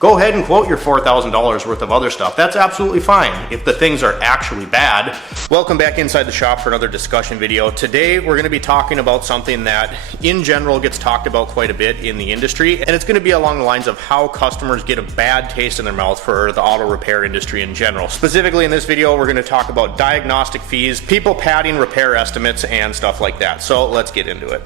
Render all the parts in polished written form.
Go ahead and quote your $4,000 worth of other stuff. That's absolutely fine if the things are actually bad. Welcome back inside the shop for another discussion video. Today we're going to be talking about something that in general gets talked about quite a bit in the industry, and it's going to be along the lines of how customers get a bad taste in their mouth for the auto repair industry in general. Specifically in this video, we're going to talk about diagnostic fees, people padding repair estimates, and stuff like that. So let's get into it.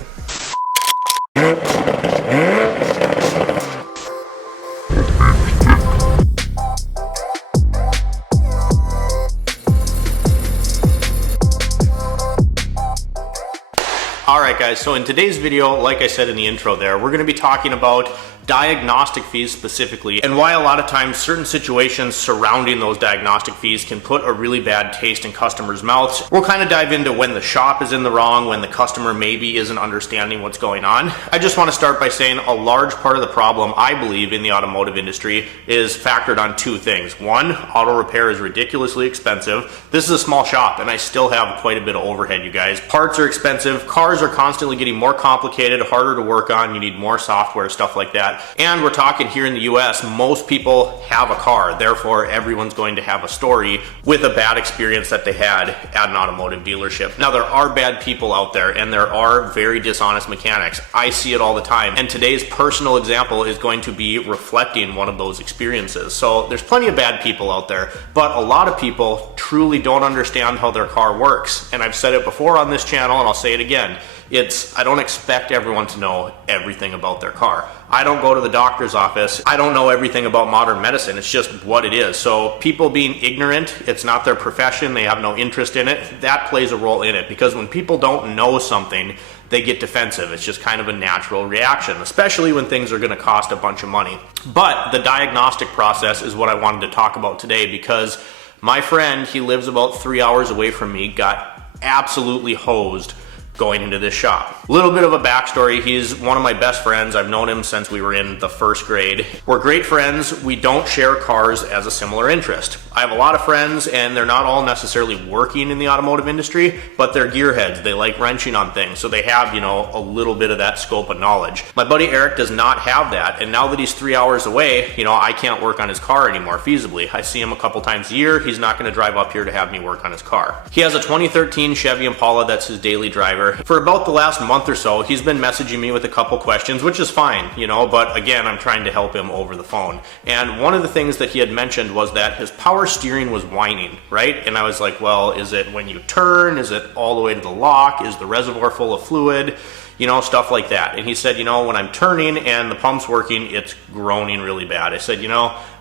Alright guys, so in today's video, like I said in the intro there, we're going to be talking about diagnostic fees specifically, and why a lot of times certain situations surrounding those diagnostic fees can put a really bad taste in customers' mouths. We'll kind of dive into when the shop is in the wrong, when the customer maybe isn't understanding what's going on. I just want to start by saying a large part of the problem, I believe, in the automotive industry is factored on two things. One, auto repair is ridiculously expensive. This is a small shop and I still have quite a bit of overhead, you guys. Parts are expensive, cars are constantly getting more complicated, harder to work on, you need more software, stuff like that. And we're talking here in the US, most people have a car, therefore everyone's going to have a story with a bad experience that they had at an automotive dealership. Now there are bad people out there and there are very dishonest mechanics. I see it all the time, and today's personal example is going to be reflecting one of those experiences. So there's plenty of bad people out there, but a lot of people truly don't understand how their car works. And I've said it before on this channel and I'll say it again. I don't expect everyone to know everything about their car. I don't go to the doctor's office. I don't know everything about modern medicine. It's just what it is. So people being ignorant, it's not their profession, they have no interest in it, that plays a role in it. Because when people don't know something, they get defensive. It's just kind of a natural reaction, especially when things are going to cost a bunch of money. But the diagnostic process is what I wanted to talk about today, because my friend, he lives about 3 hours away from me, got absolutely hosed going into this shop. A little bit of a backstory. He's one of my best friends. I've known him since we were in the first grade. We're great friends. We don't share cars as a similar interest. I have a lot of friends and they're not all necessarily working in the automotive industry, but they're gearheads. They like wrenching on things. So they have, a little bit of that scope of knowledge. My buddy Eric does not have that. And now that he's 3 hours away, I can't work on his car anymore feasibly. I see him a couple times a year. He's not going to drive up here to have me work on his car. He has a 2013 Chevy Impala. That's his daily driver. For about the last month or so, he's been messaging me with a couple questions, which is fine, but again, I'm trying to help him over the phone. And one of the things that he had mentioned was that his power steering was whining, right? And I was like, well, is it when you turn? Is it all the way to the lock? Is the reservoir full of fluid? Stuff like that. And he said, when I'm turning and the pump's working, it's groaning really bad. I said,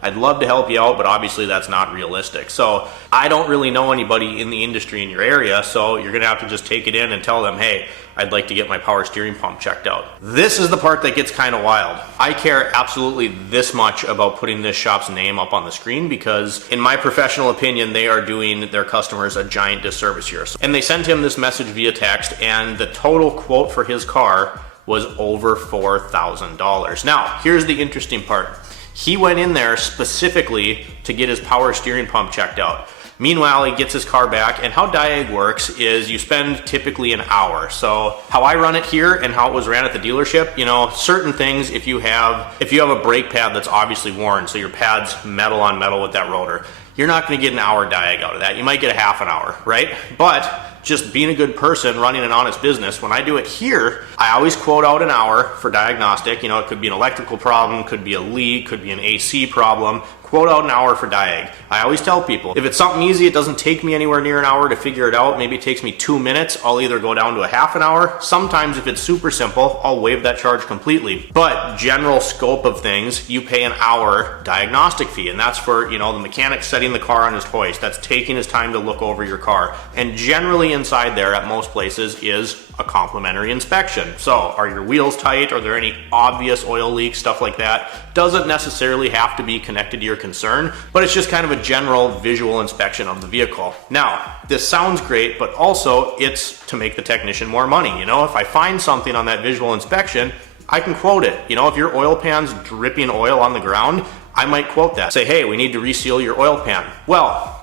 I'd love to help you out, but obviously that's not realistic. So I don't really know anybody in the industry in your area, so you're gonna have to just take it in and tell them, hey, I'd like to get my power steering pump checked out. This is the part that gets kind of wild. I care absolutely this much about putting this shop's name up on the screen because in my professional opinion, they are doing their customers a giant disservice here. And they sent him this message via text, and the total quote for his car was over $4,000. Now, here's the interesting part. He went in there specifically to get his power steering pump checked out. Meanwhile, he gets his car back, and how Diag works is you spend typically an hour. So how I run it here and how it was ran at the dealership, certain things, if you have a brake pad that's obviously worn, so your pad's metal on metal with that rotor, you're not going to get an hour Diag out of that. You might get a half an hour, right? But just being a good person, running an honest business, when I do it here, I always quote out an hour for diagnostic. It could be an electrical problem, could be a leak, could be an AC problem. Quote out an hour for Diag. I always tell people, if it's something easy, it doesn't take me anywhere near an hour to figure it out. Maybe it takes me 2 minutes. I'll either go down to a half an hour. Sometimes if it's super simple, I'll waive that charge completely. But general scope of things, you pay an hour diagnostic fee, and that's for, the mechanic setting the car on his hoist. That's taking his time to look over your car. And generally inside there at most places is a complimentary inspection. So are your wheels tight? Are there any obvious oil leaks? Stuff like that. Doesn't necessarily have to be connected to your concern, but it's just kind of a general visual inspection of the vehicle. Now, this sounds great, but also it's to make the technician more money. If I find something on that visual inspection, I can quote it. If your oil pan's dripping oil on the ground, I might quote that. Say, hey, we need to reseal your oil pan. Well,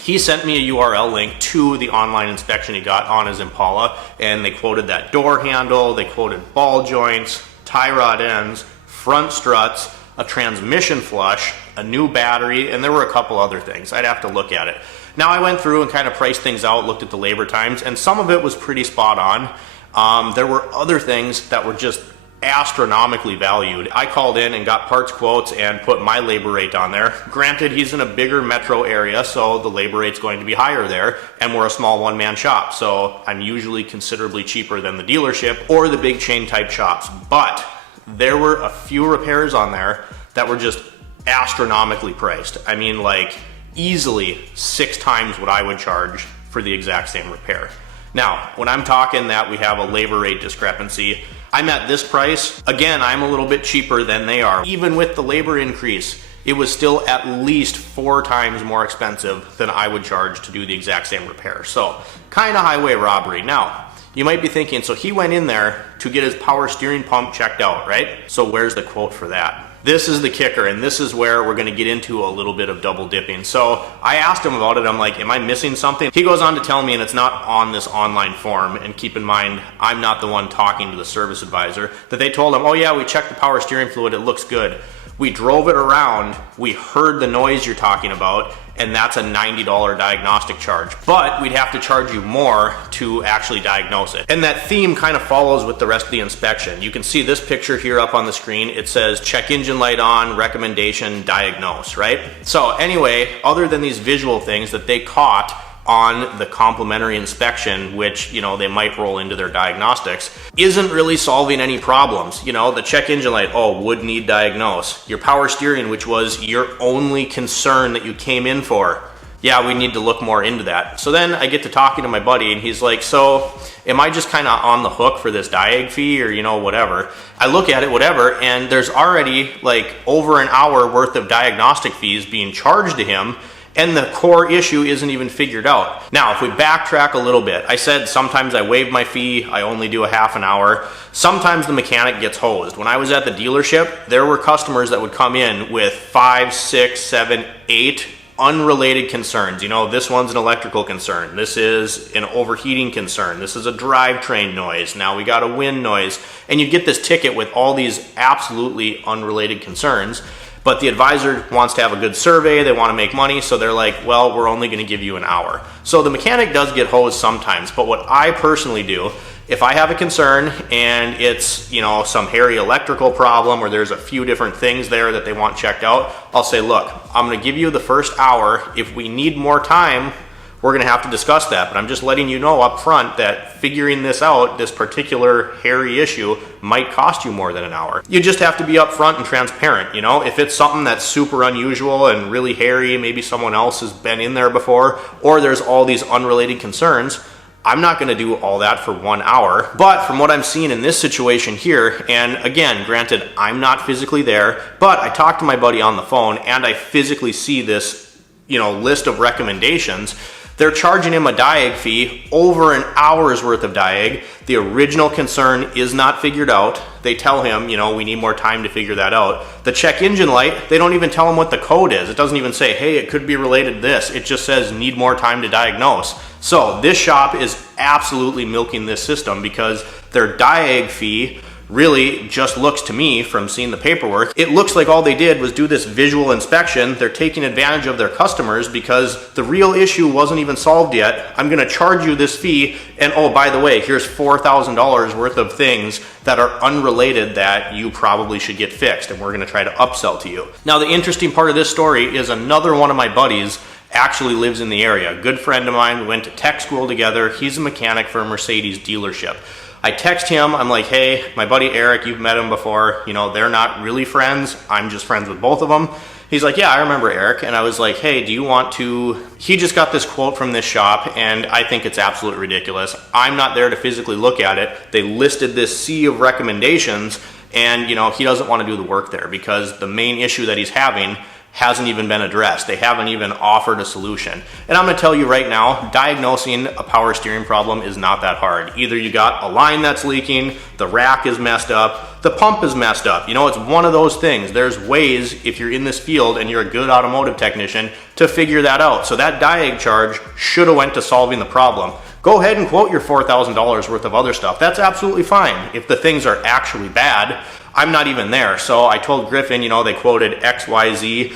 he sent me a URL link to the online inspection he got on his Impala, and they quoted that door handle, they quoted ball joints, tie rod ends, front struts, a transmission flush, a new battery, and there were a couple other things. I'd have to look at it. Now I went through and kind of priced things out, looked at the labor times, and some of it was pretty spot on. There were other things that were just astronomically valued. I called in and got parts quotes and put my labor rate on there. Granted, he's in a bigger metro area, so the labor rate's going to be higher there, and we're a small one-man shop, so I'm usually considerably cheaper than the dealership or the big chain type shops. But there were a few repairs on there that were just astronomically priced. I mean, like easily 6 times what I would charge for the exact same repair. Now, when I'm talking that we have a labor rate discrepancy, I'm at this price. Again, I'm a little bit cheaper than they are. Even with the labor increase, it was still at least 4 times more expensive than I would charge to do the exact same repair. So, kind of highway robbery. Now, you might be thinking, so he went in there to get his power steering pump checked out, right? So where's the quote for that? This is the kicker, and this is where we're gonna get into a little bit of double dipping. So I asked him about it. I'm like, am I missing something? He goes on to tell me, and it's not on this online form, and keep in mind, I'm not the one talking to the service advisor, that they told him, oh yeah, we checked the power steering fluid, it looks good. We drove it around, we heard the noise you're talking about, and that's a $90 diagnostic charge. But we'd have to charge you more to actually diagnose it. And that theme kind of follows with the rest of the inspection. You can see this picture here up on the screen. It says check engine light on, recommendation, diagnose, right? So anyway, other than these visual things that they caught on the complimentary inspection, which, you know, they might roll into their diagnostics, isn't really solving any problems. You know, the check engine light, oh, would need diagnose. Your power steering, which was your only concern that you came in for, yeah, we need to look more into that. So then I get to talking to my buddy, and he's like, so am I just kind of on the hook for this diag fee, or, you know, whatever? I look at it, whatever, and there's already like over an hour worth of diagnostic fees being charged to him, and the core issue isn't even figured out. Now, if we backtrack a little bit, I said sometimes I waive my fee, I only do a half an hour. Sometimes the mechanic gets hosed. When I was at the dealership, there were customers that would come in with 5, 6, 7, 8 unrelated concerns. You know, this one's an electrical concern, this is an overheating concern, this is a drivetrain noise, now we got a wind noise, and you get this ticket with all these absolutely unrelated concerns. But the advisor wants to have a good survey, they want to make money, so they're like, well, we're only going to give you an hour. So the mechanic does get hosed sometimes, but what I personally do, if I have a concern and it's, you know, some hairy electrical problem or there's a few different things there that they want checked out, I'll say, look, I'm going to give you the first hour. If we need more time, we're going to have to discuss that, but I'm just letting you know up front that figuring this out, this particular hairy issue, might cost you more than an hour. You just have to be upfront and transparent, you know? If it's something that's super unusual and really hairy, maybe someone else has been in there before, or there's all these unrelated concerns, I'm not going to do all that for 1 hour. But from what I'm seeing in this situation here, and again, granted, I'm not physically there, but I talked to my buddy on the phone and I physically see this, you know, list of recommendations. They're charging him a diag fee, over an hour's worth of diag. The original concern is not figured out. They tell him, you know, we need more time to figure that out. The check engine light, they don't even tell him what the code is. It doesn't even say, hey, it could be related to this. It just says need more time to diagnose. So this shop is absolutely milking this system because their diag fee really just looks, to me, from seeing the paperwork, it looks like all they did was do this visual inspection. They're taking advantage of their customers because the real issue wasn't even solved yet. I'm going to charge you this fee, and oh, by the way, here's $4,000 worth of things that are unrelated that you probably should get fixed, and we're going to try to upsell to you. Now, the interesting part of this story is another one of my buddies actually lives in the area. A good friend of mine, we went to tech school together. He's a mechanic for a Mercedes dealership. I text him, I'm like, hey, my buddy Eric, you've met him before, you know, they're not really friends, I'm just friends with both of them. He's like, yeah, I remember Eric, and I was like, hey, do you want to, he just got this quote from this shop, and I think it's absolutely ridiculous. I'm not there to physically look at it. They listed this sea of recommendations, and, you know, he doesn't want to do the work there because the main issue that he's having hasn't even been addressed. They haven't even offered a solution. And I'm gonna tell you right now, diagnosing a power steering problem is not that hard. Either you got a line that's leaking, the rack is messed up, the pump is messed up. You know, it's one of those things. There's ways, if you're in this field and you're a good automotive technician, to figure that out. So that diag charge should have went to solving the problem. Go ahead and quote your $4,000 worth of other stuff. That's absolutely fine. If the things are actually bad, I'm not even there. So I told Griffin, you know, they quoted XYZ.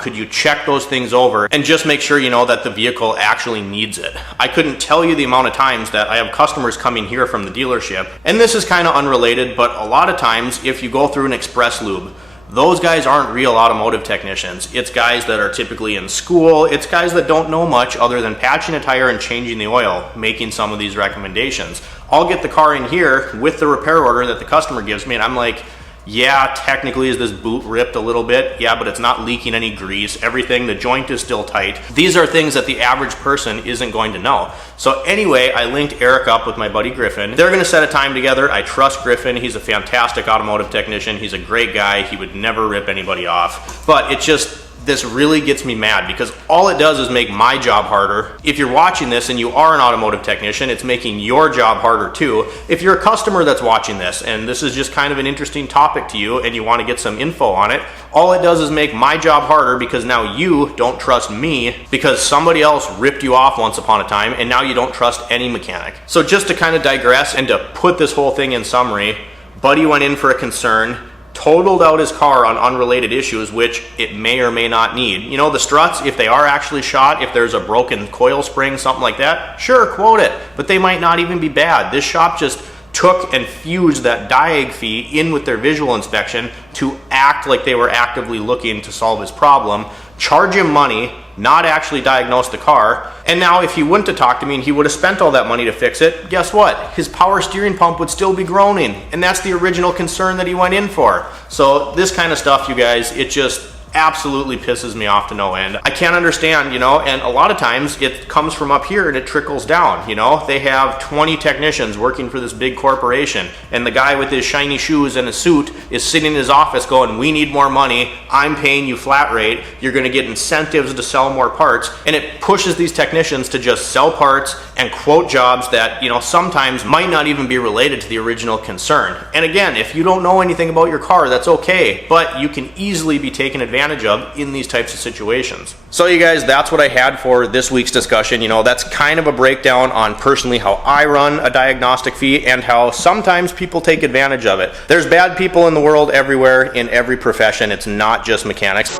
Could you check those things over and just make sure, you know, that the vehicle actually needs it? I couldn't tell you the amount of times that I have customers coming here from the dealership, and this is kind of unrelated, but a lot of times if you go through an express lube, those guys aren't real automotive technicians. It's guys that are typically in school. It's guys that don't know much other than patching a tire and changing the oil, making some of these recommendations. I'll get the car in here with the repair order that the customer gives me, and I'm like, yeah, technically, is this boot ripped a little bit? Yeah, but it's not leaking any grease. Everything, the joint is still tight. These are things that the average person isn't going to know. So anyway, I linked Eric up with my buddy Griffin. They're gonna set a time together. I trust Griffin. He's a fantastic automotive technician. He's a great guy. He would never rip anybody off. But it just, this really gets me mad because all it does is make my job harder. If you're watching this and you are an automotive technician, it's making your job harder too. If you're a customer that's watching this and this is just kind of an interesting topic to you and you want to get some info on it, all it does is make my job harder because now you don't trust me because somebody else ripped you off once upon a time and now you don't trust any mechanic. So just to kind of digress and to put this whole thing in summary, buddy went in for a concern, totaled out his car on unrelated issues, which it may or may not need. You know, the struts, if they are actually shot, if there's a broken coil spring, something like that, sure, quote it, but they might not even be bad. This shop just took and fused that diag fee in with their visual inspection to act like they were actively looking to solve his problem, charge him money, not actually diagnose the car, and now if he wouldn't have talked to me and he would have spent all that money to fix it, guess what? His power steering pump would still be groaning, and that's the original concern that he went in for. So this kind of stuff, you guys, it just absolutely pisses me off to no end. I can't understand, you know, and a lot of times it comes from up here and it trickles down, you know. They have 20 technicians working for this big corporation, and the guy with his shiny shoes and a suit is sitting in his office going, we need more money, I'm paying you flat rate, you're gonna get incentives to sell more parts, and it pushes these technicians to just sell parts and quote jobs that, you know, sometimes might not even be related to the original concern. And again, if you don't know anything about your car, that's okay, but you can easily be taken advantage of in these types of situations. So you guys, that's what I had for this week's discussion. You know, that's kind of a breakdown on personally how I run a diagnostic fee and how sometimes people take advantage of it. There's bad people in the world everywhere, in every profession. It's not just mechanics.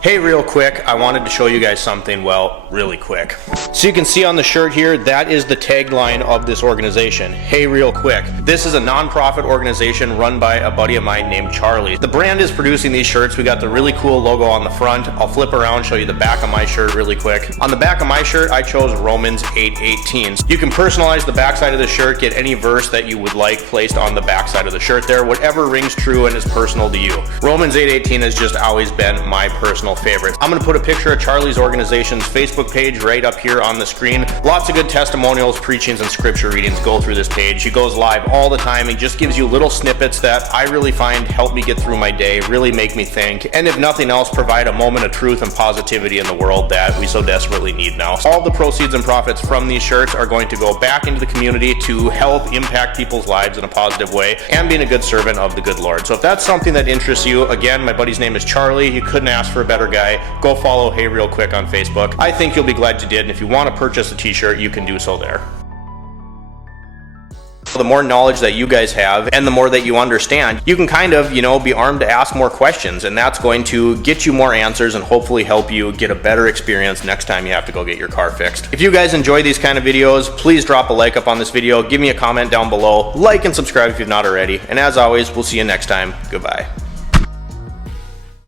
Hey, real quick, I wanted to show you guys something, well, really quick. So you can see on the shirt here, that is the tagline of this organization. Hey, real quick. This is a non-profit organization run by a buddy of mine named Charlie. The brand is producing these shirts. We got the really cool logo on the front. I'll flip around, show you the back of my shirt really quick. On the back of my shirt, I chose Romans 8:18. You can personalize the backside of the shirt, get any verse that you would like placed on the backside of the shirt there, whatever rings true and is personal to you. Romans 8:18 has just always been my personal favorite. I'm going to put a picture of Charlie's organization's Facebook page right up here on the screen. Lots of good testimonials, preachings, and scripture readings go through this page. He goes live all the time. He just gives you little snippets that I really find help me get through my day, really make me think, and if nothing else, provide a moment of truth and positivity in the world that we so desperately need now. All the proceeds and profits from these shirts are going to go back into the community to help impact people's lives in a positive way and being a good servant of the good Lord. So if that's something that interests you, again, my buddy's name is Charlie. You couldn't ask for a better guy. Go follow Hey Real Quick on Facebook. I think you'll be glad you did, and if you want to purchase a t-shirt, you can do so there. The more knowledge that you guys have and the more that you understand, you can kind of, you know, be armed to ask more questions, and that's going to get you more answers and hopefully help you get a better experience next time you have to go get your car fixed. If you guys enjoy these kind of videos, please drop a like up on this video, give me a comment down below, like and subscribe if you've not already, and as always, we'll see you next time. Goodbye.